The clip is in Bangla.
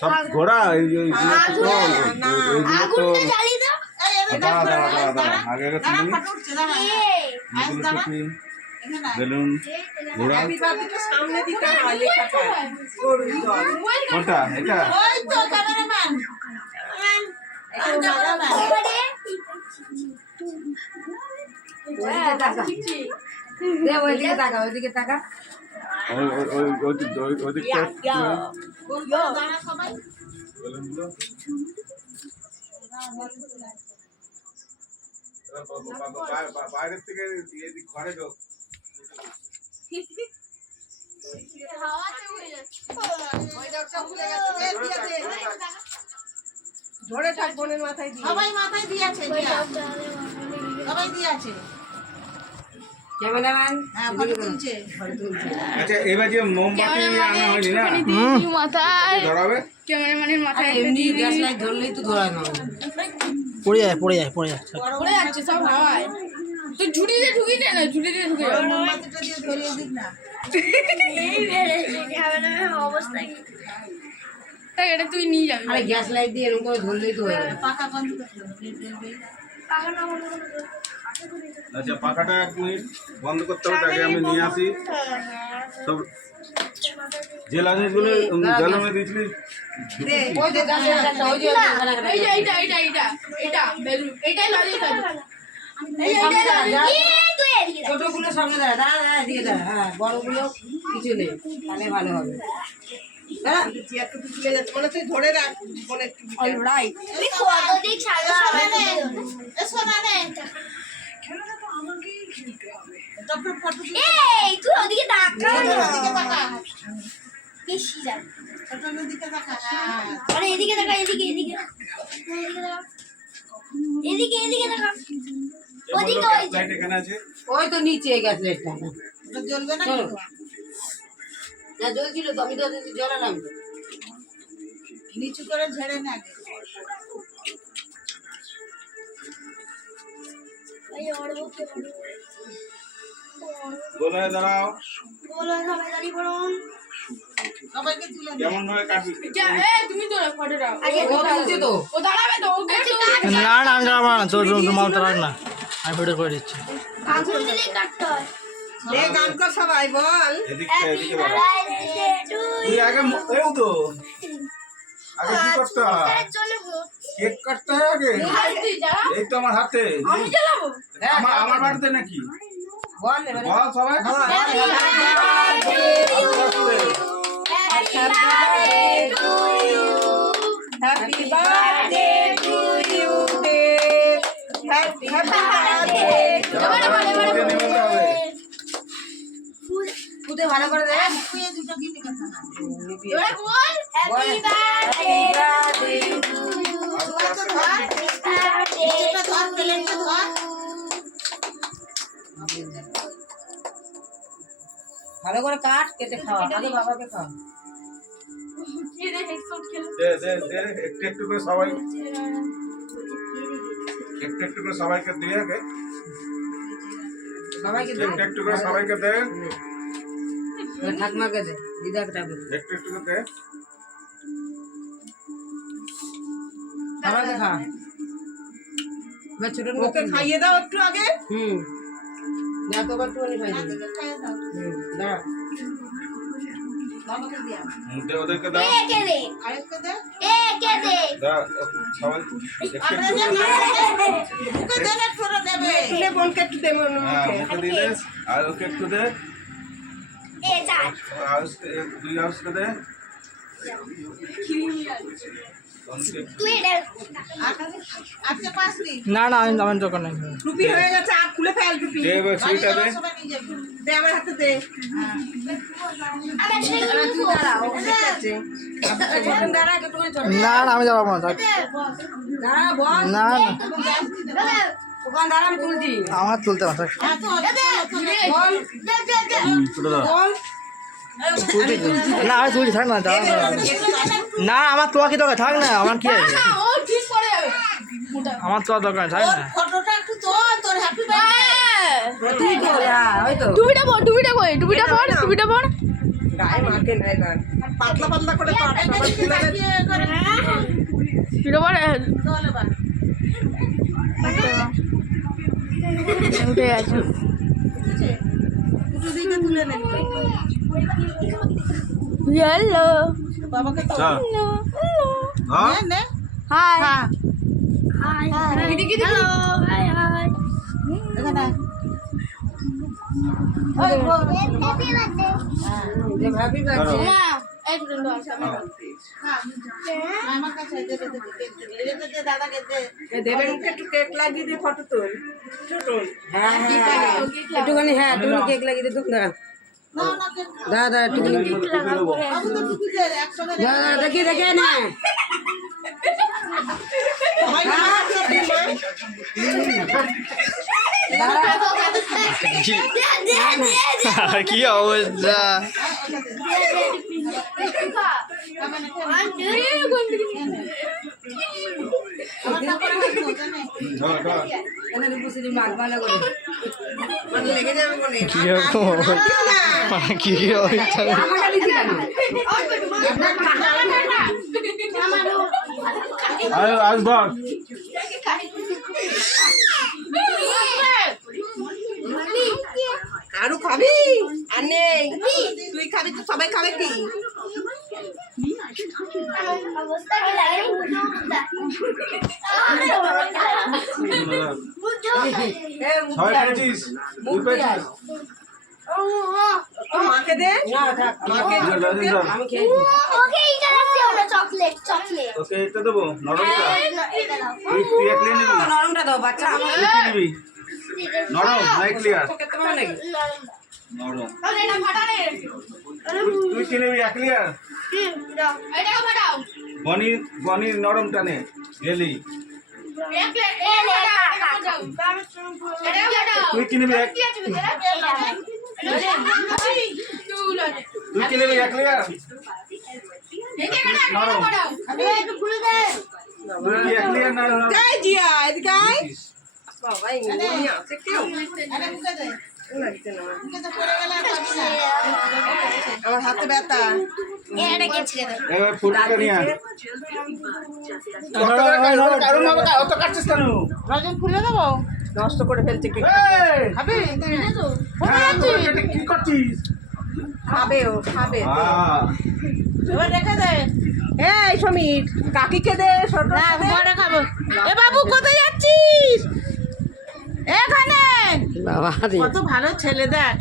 সব ঘোড়া এই আগুনটা জ্বালিয়ে দাও। আগে বেলুন ঘোড়া কোনটা এটা ওইদিকে তাকা, ওইদিকে তাকা। বাইরের থেকে ঘরে ঢোক ধরে থাক বোনের মাথায় দিয়ে। সবাই মাথায় দিয়েছে, সবাই দিয়েছে। ক্যামেরাম্যান হ্যাঁ, ফটো তুলছে। আচ্ছা এবার যে মোমবাতি আনা হয়নি না মাথায় ধরাবে ক্যামেরাম্যানের মাথায় এমনি গ্যাস লাইট ধরলেই তো ধরায় না। পড়ে যায় পড়ে যায় পড়ে যায় পড়ে যাচ্ছে সব হাওয়ায়। তুই ঝুড়ি দিয়ে ঢুকিয়ে দে না, ঝুড়ি দিয়ে ঢুকিয়ে দে। মোমবাতিটা দিয়ে ধরিয়ে দিক না। এই বেড়েছে ক্যামেরাম্যানের অবস্থা কি? এই এটা তুই নিয়ে যাবি। আরে গ্যাস লাইট দিয়ে এরকম করে ধরলেই তো হয়ে যাবে। পাকা বন্ধ করে দেবে। আচ্ছা পাখাটা 1 মিনিট বন্ধ করতে হবে, তাকে আমি নিয়ে আসি। সব যে লাইনগুলো জ্বালানো দিয়েছিলি ওই যে গ্যাস লাইটটা ওই যে এইটা বেলুন এইটাই লাগিয়ে দাও। ছোটগুলো সামনে দাঁড়া, দাঁড়া দাঁড়া, এদিকে দাঁড়া। হ্যাঁ, বড়গুলো কিছু নেই, তাহলে ভালো হবে। দাঁড়া, মনে তুই ধরে রাখ, মনে অলরাইট। তুমি কতদিন ছাড়া এসো না রে। এই তুই ওদিকে তাকা, ওদিকে তাকা। বেশি যাবে। ছোটদের দিকে তাকা। হ্যাঁ। আরে এদিকে তাকা, এদিকে এদিকে এদিকে এদিকে তাকা। ওদিকে ওই যে লাইট এখানে আছে। ওই তো নিচে গ্যাস লাইটটা। ওটা জ্বলবে না চলো। কিন্তু। না জ্বলছিল তো, আমি তো জ্বলালাম। নিচু করে ঝেড়ে না আগে। এই অড়বো গোল হয়ে দাঁড়াও। বলো সবাই দাঁড়িয়ে পড়ুন। সবাইকে তুলে দে। কেমন ভাবে কাটবি? তুমি তো ফটোটা ও তুলছে তো। ও দাঁড়াবে তো ওকে না না আমি যাবো না, তোর মালটা রাখ না, আমি ভিডিও করে দিচ্ছি। আগুন দিলে কাটতে হয়। এ গান কর সবাই বল। এদিকে বাবা। তুই আগে এই তো আগে কি করতে হয়? কেক কাটতে হয় আগে। এই তো আমার হাতে। আমি জ্বালাবো। আমার বাড়িতে নাকি? বল এবারে। বল সবাই। Happy birthday to you. Happy birthday to you Dev. Happy birthday. ফুটে ভালো করে দে। তুই দুটো গিফট কথা না। এবার বল Happy birthday to you. তো ধর। এটা ধর, প্লেটটা ধর। ভালো করে কাট, কেটে খাওয়া। আগে বাবাকে খাওয়া। কি রে হেডফোন খেলো। দে একটু একটু করে সবাই একটু করে সবাইকে দিয়ে আগে সবাইকে দে। একটু করে সবাইকে দে ঠাকমাকে দে, দিদাকে ডাকবে। একটু করে দে। সবাইকে খা। এবার ছোট ওকে খাইয়ে দাও একটু আগে। যা তো একটু খাই দে। খাইয়ে দাও। দাঁড়া। বাবাকে দিয়া। দে ওদেরকে দাও। কে দে আরেকটা দে। কে দে দাও সবাই একটু আমরা করে দে। মুখে দে না, ছোট দেবে। বোনকে একটু দে মনে হ্যাঁ মুখে দিলে আর ওকে একটু দে। এ চাই দুই হাউসকে দে। তুই এটা আজকে পাসলি। না না আমি আমার দোকান নেই। টুপি হয়ে গেছে, আর খুলে ফেল টুপি। দে এবার সুইটা দে। সবাই নিয়ে যাবে। দে আমার হাতে দে। আবার ছেড়ে তুই দাঁড়া, ও ঠিক আছে। দাঁড়া, একটু করে চল। না না আমি যাবো না, থাক। দাঁড়া, বল। না না ওখানে দাঁড়া, আমি তুলছি। আমার তুলতে না, থাক। হ্যাঁ, তো বল, তুলে দাও। বল। তুলতে না আমি তুলছি, থাক না, দাঁড়া না। না আমার তোমাকে দরকার, থাক না, আমার কি আছে, ও ঠিক পড়ে যাবে। আমার তোমার দরকার নেই, থাক না। ফটোটা একটু তোর হ্যাপি বার্থডে। তুই তো, হ্যাঁ, ওই তো। টুপিটা পর টুপিটা পর গায়ে মার্কে নাই তার। পাতলা পাতলা করে তো আটা সবাই খেলে উঠে গেছে। দুটো দিকে তুলে নেন হ্যালো বাবাকে তো চল হ্যাঁ নে হাই হ্যাঁ হ্যালো হাই হাই এখানে ওই বল হ্যাপি বার্থডে না এই দুটো আমার কাছে দে দে দে দাদাকে দে দেবের মুখে একটু কেক লাগিয়ে দে ফটো তোল ছোট হ্যাঁ একটুখানি হ্যাঁ তুমি কেক লাগিয়ে দে তো দাদা একটুখানি দাদা দেখি দেখে না কি অবস্থা কিরকম অবস্থা কি অবস্থা আজ বল আরো খাবি আর নেই তুই খাবি তো সবাই খাবে কি ছয় পেয়েছিস দুই পেয়েছিস মাকে দে মাকে আমি খেয়েছি চকলেট চকলেট তোকে এটা দেবো নরমটা তুই এক নিয়ে নিবি নরমটা দাও বাচ্চা আমার তুই কি নিবি নরম নাই ক্লিয়ার খেতে পারো নাকি নরম তুই কি নিবি এক ক্লিয়ার বনির নরমটা নে গেলি তুই কি নিবি এক তুই কি নিবি এক ক্লিয়ার নরম তুই কি এক ক্লিয়ার না নরম? যাই জিয়া এদিকে আয় বাবা এই আছে কেউ আমার হাতে ব্যথা এবার ফুটটা নিয়ে আয়। অত কাটছিস কেন? রজন খুলে দেবো নষ্ট করে ফেলছে কি এই! খাবে হ্যাঁ, তোরা এটা কি করছিস? খাবে ও খাবে আহ, এবার রেখে দে এই সমীর কাকিকে দে ছোট পরে খাবো এ বাবু কোথায় যাচ্ছিস এখানে বাবা কত ভালো ছেলে দেখ